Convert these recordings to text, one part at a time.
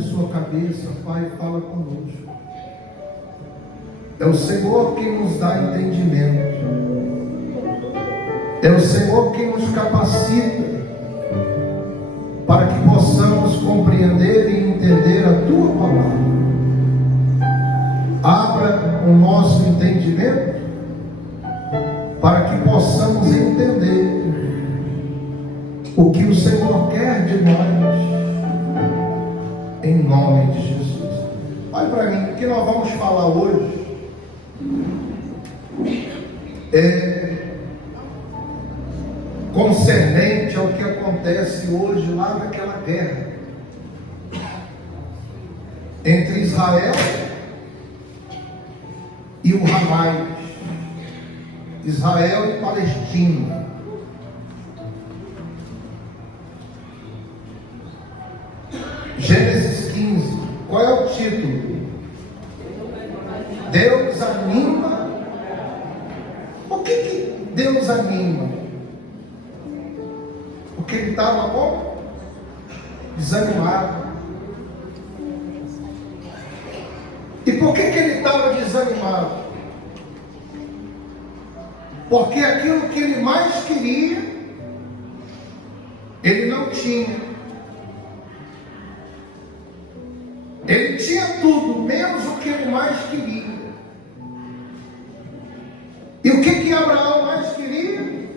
a sua cabeça, Pai, fala conosco. É o Senhor quem nos dá entendimento. É o Senhor quem nos capacita para que possamos compreender e entender a Tua palavra. Abra o nosso entendimento para que possamos entender o que o Senhor quer de nós, em nome de Jesus. Olha para mim, o que nós vamos falar hoje concernente ao que acontece hoje lá naquela guerra entre Israel e o Hamas, Israel e Palestina. Gênesis 15, qual é o título? Deus anima. Por que Deus anima? Porque ele estava como? Desanimado. E por que ele estava desanimado? Porque aquilo que ele mais queria, ele não tinha. Ele tinha tudo, menos o que ele mais queria. E o que Abraão mais queria?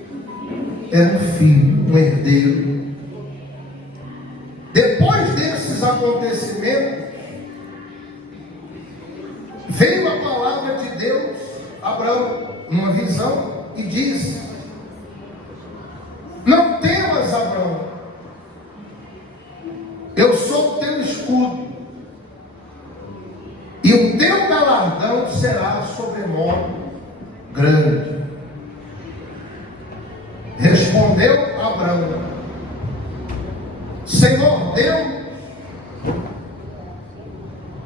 Era um filho, um herdeiro. Depois desses acontecimentos, veio a palavra de Deus a Abraão, numa visão, e disse: não temas, Abraão, eu sou o teu escudo, e o teu galardão será sobremodo grande. Respondeu Abraão: Senhor Deus,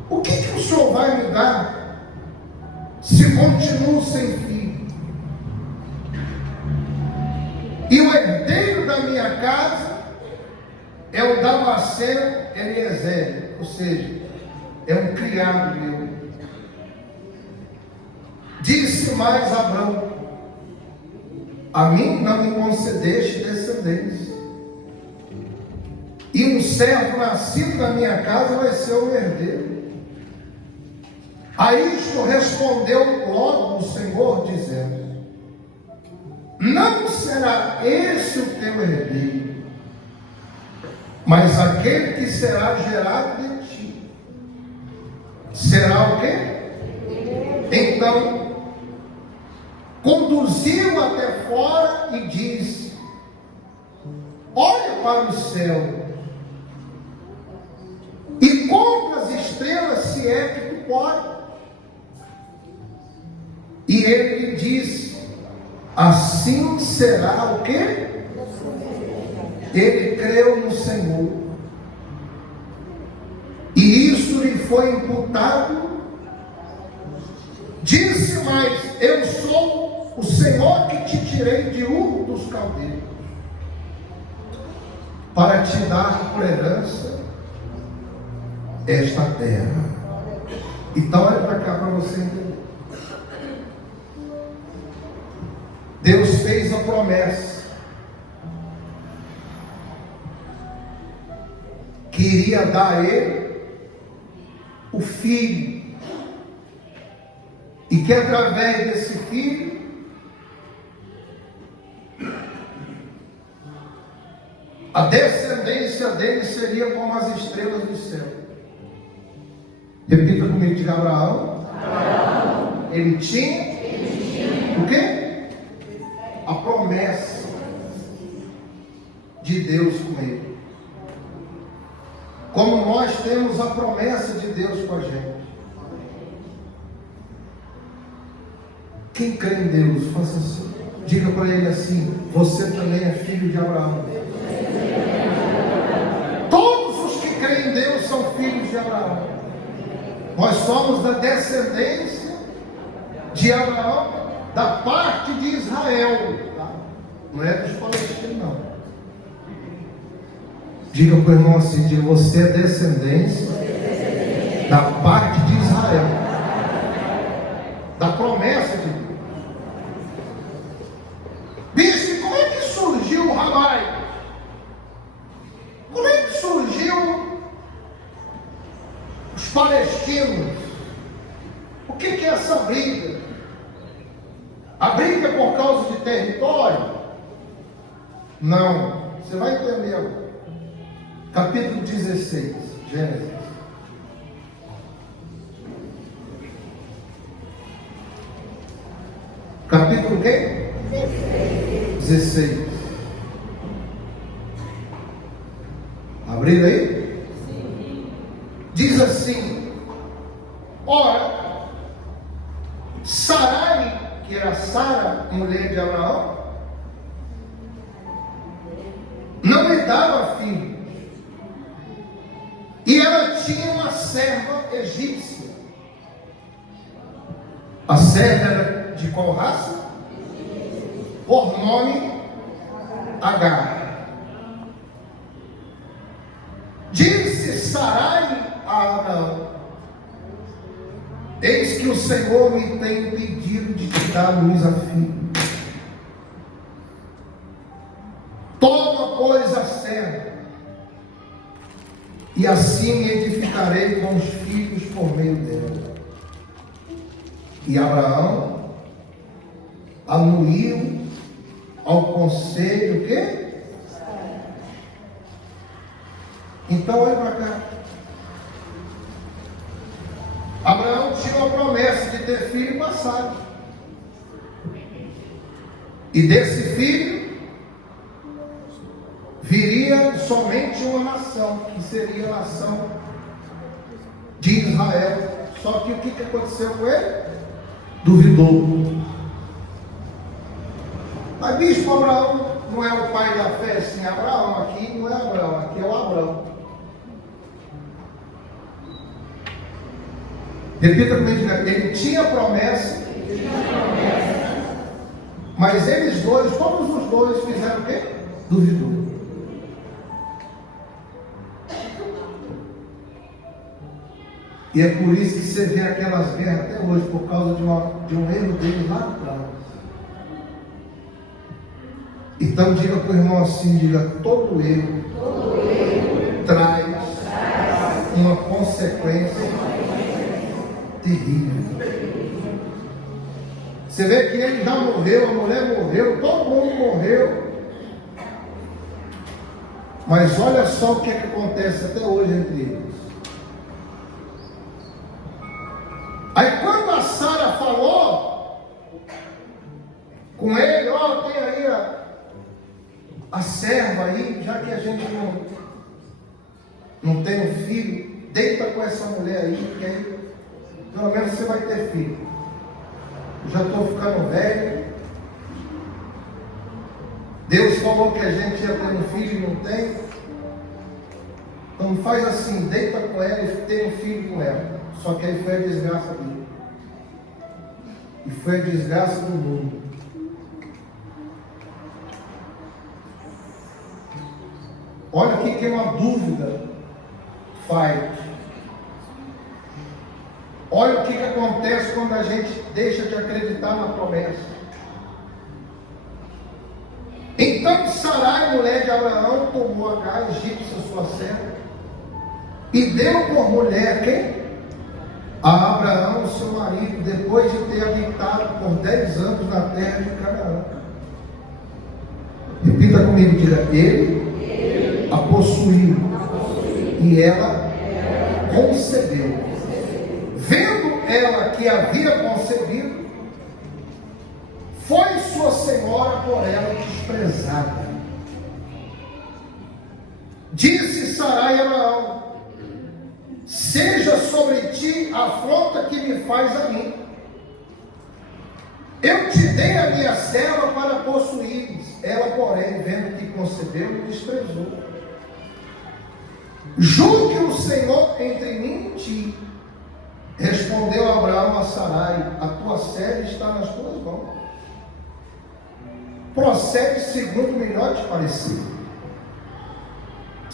o que o Senhor vai me dar se continuo sem filho? E o herdeiro da minha casa é o Damasceno Eliezer, ou seja, é um criado meu. Disse mais Abraão: a mim não me concedeste descendência, e um servo nascido na minha casa vai ser o herdeiro. A isto respondeu logo o Senhor, dizendo: não será esse o teu herdeiro, mas aquele que será gerado de ti. Será o quê? Então conduziu até fora e disse: olha para o céu e conta as estrelas, se é que tu pode. E ele lhe disse: assim será o quê? Ele creu no Senhor, e isso lhe foi imputado. Disse mais: eu sou o Senhor que te tirei de Ur dos Caldeus, para te dar por herança esta terra. Então olha para cá para você entender. Deus fez a promessa que iria dar a ele o filho, e que através desse filho a descendência dele seria como as estrelas do céu. Repita comigo, diga: Abraão, ele tinha o quê? A promessa de Deus com ele. Como nós temos a promessa de Deus com a gente. Quem crê em Deus, faça assim. Diga para ele assim: você também é filho de Abraão. Todos os que creem em Deus são filhos de Abraão. Nós somos da descendência de Abraão, da parte de Israel, tá? Não é dos palestinos, não. Diga para o irmão assim, diga, você é descendência da parte de Israel, da promessa de Deus. Bicho, como é que surgiu o Habai? Como é que surgiu os palestinos? O que é essa briga? A briga é por causa de território? Não, você vai entender. Capítulo 16, Gênesis. Capítulo quê? 16. Abriu aí? Diz assim: ora, Sarai, que era Sara, mulher de Abraão, não lhe dava filho. E ela tinha uma serva egípcia. A serva era de qual raça? Por nome Agar. Disse Sarai a Abraão: eis que o Senhor me tem pedido de te dar luz a filho. Toma, pois, a serva, e assim me edificarei com os filhos por meio dela. E Abraão anuiu ao conselho o quê? Então olha para cá. Abraão tinha uma promessa de ter filho passado. E desse filho viria somente uma nação, que seria a nação de Israel. Só que o que aconteceu com ele? Duvidou. Mas bispo, Abraão não é o pai da fé, sim. Abraão aqui não é Abraão, aqui é o Abrão. Repita comigo, ele tinha promessa, mas eles dois, todos os dois fizeram o quê? Duvidou. E é por isso que você vê aquelas guerras até hoje, por causa de um erro deles lá atrás. Então diga para o irmão assim, diga, todo erro traz uma consequência terrível. Você vê que ele já morreu, a mulher morreu, todo mundo morreu. Mas olha só o que é que acontece até hoje entre eles. Aí quando a Sara falou com ele, ó, tem aí a serva aí, já que a gente não tem um filho, deita com essa mulher aí, que aí pelo menos você vai ter filho. Eu já estou ficando velho. Deus falou que a gente ia ter um filho e não tem. Então faz assim, deita com ela e tem um filho com ela. Só que aí foi a desgraça dele. E foi a desgraça do mundo. Olha o que uma dúvida faz. Olha o que acontece quando a gente deixa de acreditar na promessa. Então Sarai, mulher de Abraão, tomou Agar, egípcia, sua serva, e deu por mulher quem? A Abraão, seu marido, depois de ter habitado por 10 anos na terra de Canaã. Repita comigo, diga, ele a possuiu, e ela concebeu. Vendo ela que havia concebido, foi sua senhora por ela desprezada. Disse Sarai a Abraão: seja sobre ti a afronta que me faz a mim. Eu te dei a minha serva para possuires. Ela, porém, vendo que concebeu, me desprezou. Julgue o Senhor entre mim e ti. Respondeu Abraão a Sarai: a tua serva está nas tuas mãos. Procede segundo melhor te parecer.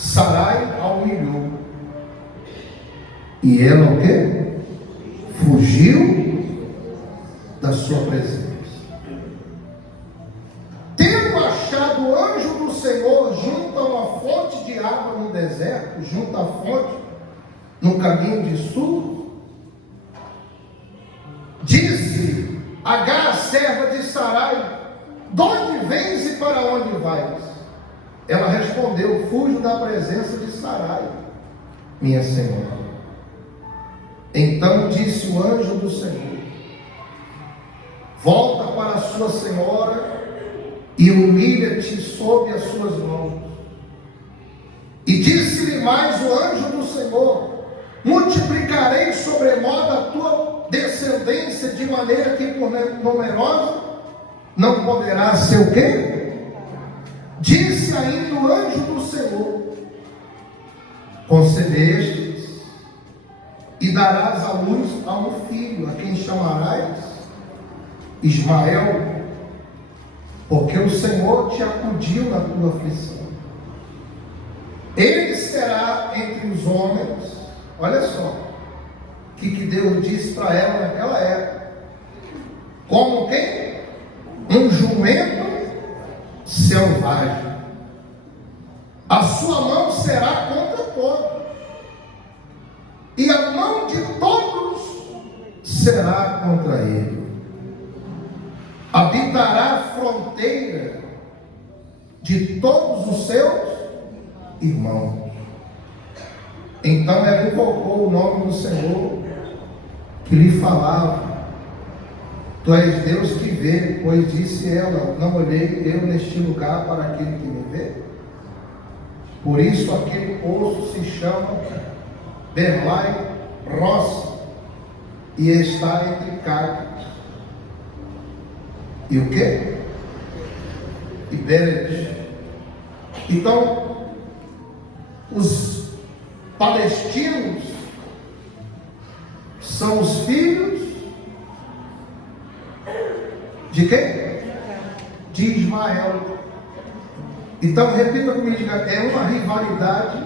Sarai a humilhou. E ela o quê? Fugiu da sua presença. Tendo achado o anjo do Senhor junto a uma fonte de água no deserto, junto à fonte, no caminho de sul, disse Agar, serva de Sarai: de onde vens e para onde vais? Ela respondeu: fujo da presença de Sarai, minha senhora. Então disse o anjo do Senhor: volta para a sua senhora e humilha-te sob as suas mãos. E disse-lhe mais o anjo do Senhor: multiplicarei sobremodo a tua descendência, de maneira que por numerosa não poderá ser o quê? Disse ainda o anjo do Senhor: concebeste e darás à luz a um filho, a quem chamarás Ismael, porque o Senhor te acudiu na tua aflição. Ele será entre os homens. Olha só o que Deus disse para ela naquela época: como quem? Um jumento selvagem. A sua mão será contra todos, e a mão de todos será contra ele. Habitará a fronteira de todos os seus irmãos. Então ela invocou o nome do Senhor, que lhe falava: tu és Deus que vê. Pois disse ela: não olhei eu neste lugar para aquele que me vê. Por isso aquele poço se chama Berlai Roça, e está entre Cádiz e o quê? E Bered. Então, os palestinos são os filhos de quem? De Ismael. Então, repita comigo: é uma rivalidade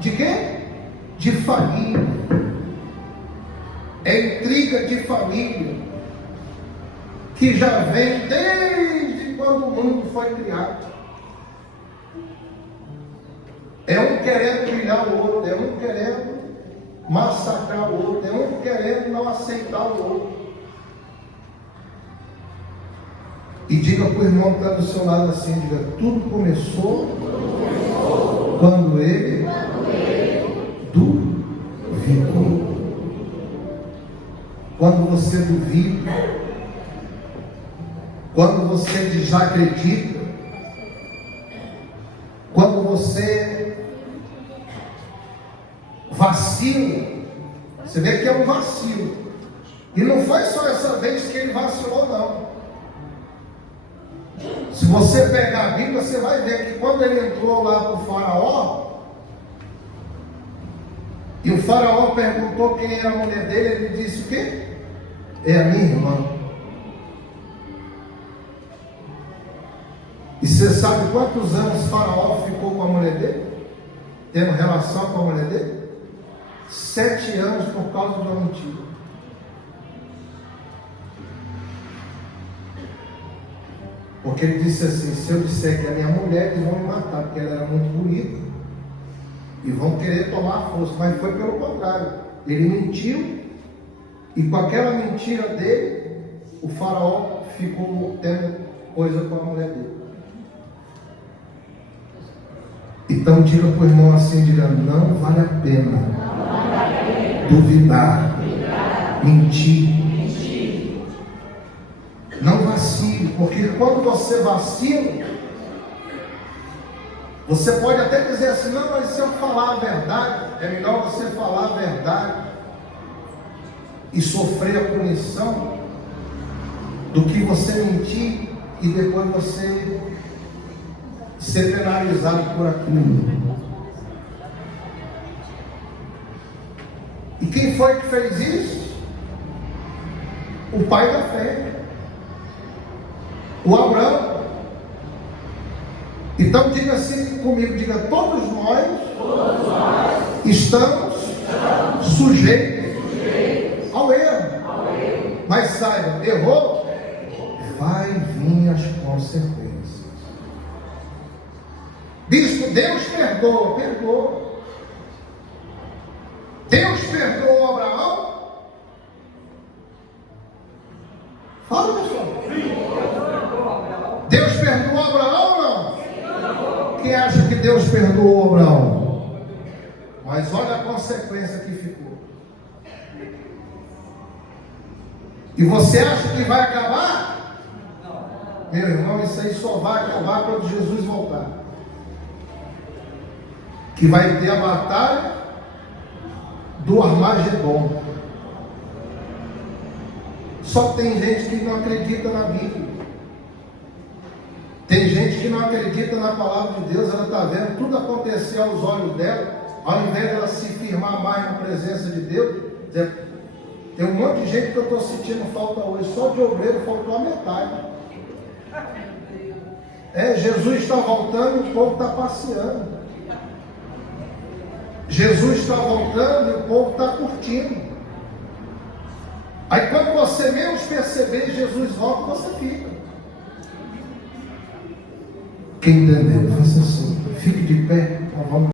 de quê? De família. É intriga de família, que já vem desde quando o mundo foi criado. É um querendo humilhar o outro, é um querendo massacrar o outro, é um querendo não aceitar o outro. E diga para o irmão que está do seu lado assim: diga, tudo começou quando ele duvidou. Quando você duvida, quando você desacredita, quando você vacila, você vê que é um vacilo. E não foi só essa vez que ele vacilou, não. Se você pegar a Bíblia, você vai ver que quando ele entrou lá para o faraó, e o faraó perguntou quem era a mulher dele, ele disse o quê? É a minha irmã. E você sabe quantos anos o faraó ficou com a mulher dele? Tendo relação com a mulher dele? 7 anos por causa de uma mentira. Porque ele disse assim: se eu disser que é minha mulher, eles vão me matar, porque ela era muito bonita, e vão querer tomar a força. Mas foi pelo contrário. Ele mentiu, e com aquela mentira dele, o faraó ficou tendo coisa com a mulher dele. Então diga para o irmão assim, diga: não vale a pena duvidar, mentir. Não vacile, porque quando você vacila, você pode até dizer assim: não, mas se eu falar a verdade, é melhor você falar a verdade e sofrer a punição, do que você mentir e depois você ser penalizado por aquilo. E quem foi que fez isso? O pai da fé, o Abraão. Então diga assim comigo, diga: todos nós estamos sujeitos ao erro. Mas saiba, errou, vai vir as consequências. Bispo, Deus perdoa, perdoa. Deus perdoou Abraão? Fala, pessoal. Deus perdoou Abraão ou não? Quem acha que Deus perdoou Abraão? Mas olha a consequência que ficou. E você acha que vai acabar? Meu irmão, isso aí só vai acabar quando Jesus voltar. Que vai ter a batalha do Armagedon. Só tem gente que não acredita na Bíblia. Tem gente que não acredita na palavra de Deus. Ela está vendo tudo acontecer aos olhos dela. Ao invés de ela se firmar mais na presença de Deus. Tem um monte de gente que eu estou sentindo falta hoje. Só de obreiro faltou a metade. Jesus está voltando e o povo está passeando. Jesus está voltando e o povo está curtindo. Aí quando você menos perceber, Jesus volta, você fica. Quem entendeu, faça assim. Fique de pé. Nós vamos